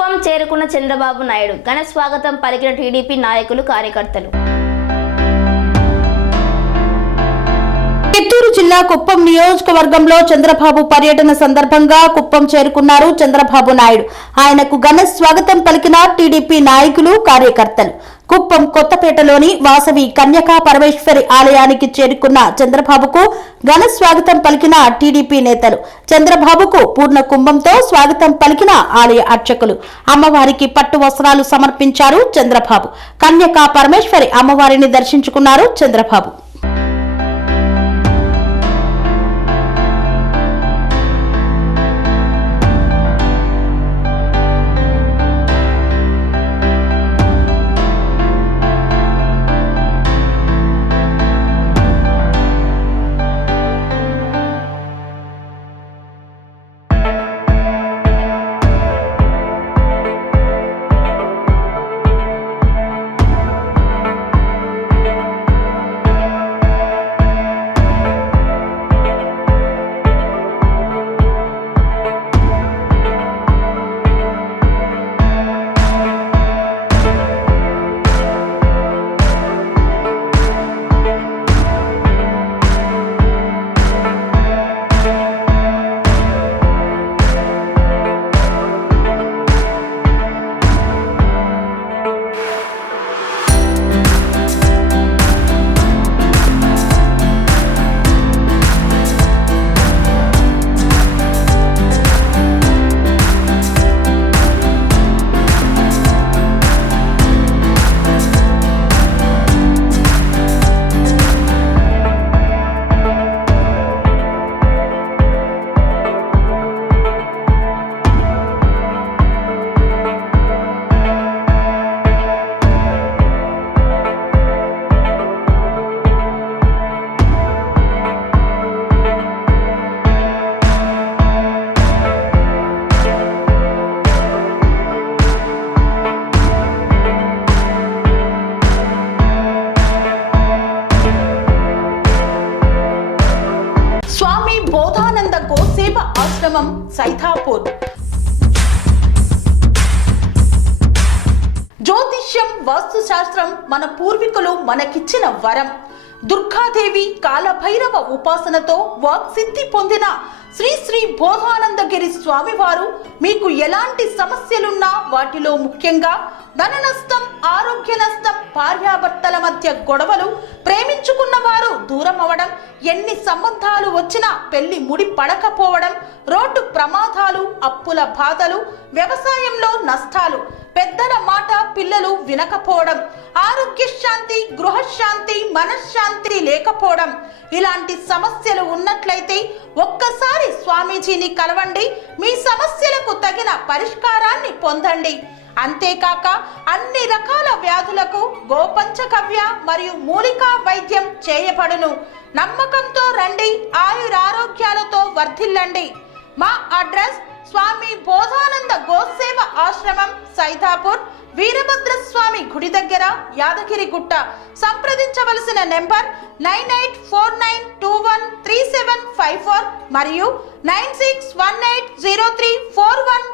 కుప్పం చేరుకున్న చంద్రబాబు నాయుడు ఘన స్వాగతం పలికిన టీడీపీ నాయకులు కార్యకర్తలు. చిత్తూరు జిల్లా కుప్పం నియోజకవర్గంలో చంద్రబాబు పర్యటన సందర్భంగా కుప్పం చేరుకున్నారు చంద్రబాబు నాయుడు. ఆయనకు ఘన స్వాగతం పలికిన టీడీపీ నాయకులు కార్యకర్తలు. కుప్పం కొత్తపేటలోని వాసవి కన్యకా పరమేశ్వరి ఆలయానికి చేరుకున్న చంద్రబాబుకు ఘన స్వాగతం పలికిన టీడీపీ నేతలు. చంద్రబాబుకు పూర్ణ కుంభంతో స్వాగతం పలికిన ఆలయ అర్చకులు. అమ్మవారికి పట్టు వస్త్రాలు సమర్పించారు చంద్రబాబు. కన్యకా పరమేశ్వరి అమ్మవారిని దర్శించుకున్నారు చంద్రబాబు. స్వామి బోధానంద గోసేవ ఆశ్రమం సైథాపూర్. జ్యోతిష్యం, వాస్తుశాస్త్రం మన పూర్వీకులు మనకిచ్చిన వరం. దుర్గాదేవి, కాలభైరవ ఉపాసనతో వాక్సిద్ధి పొందిన శ్రీ శ్రీ బోధానందగిరి స్వామివారు మీకు ఎలాంటి సమస్యలున్నా, వాటిలో ముఖ్యంగా ధన నష్టం, ఆరోగ్య నష్టం, భార్యాభర్తల మధ్య గొడవలు, ప్రేమించుకున్న వారు దూరం అవడం, ఎన్ని సంబంధాలు వచ్చినా పెళ్లి ముడి పడకపోవడం, రోడ్డు ప్రమాదాలు, అప్పుల బాధలు, వ్యవసాయంలో నష్టాలు, పెద్దల మాట పిల్లలు వినకపోవడం, ఆరోగ్య శాంతి, గృహశాంతి, మనశ్శాంతి లేకపోవడం, ఇలాంటి సమస్యలు ఉన్నట్లయితే ఒక్కసారి స్వామీజీని కలవండి. మీ సమస్యలకు తగిన పరిష్కారాన్ని పొందండి. అంతేకాక అన్ని రకాల వ్యాధులకు గోపంచగవ్య మరియు మూలికా వైద్యం చేయబడును. నమ్మకంతో రండి, ఆయురారోగ్యాలతో వర్ధిల్లండి. మా అడ్రస్ స్వామి బోధానంద గోసేవ ఆశ్రమం సైథాపూర్, వీరభద్రస్వామి గుడి దగ్గర, యాదగిరిగుట్ట. సంప్రదించవలసిన నెంబర్ 9849213754 మరియు 96180341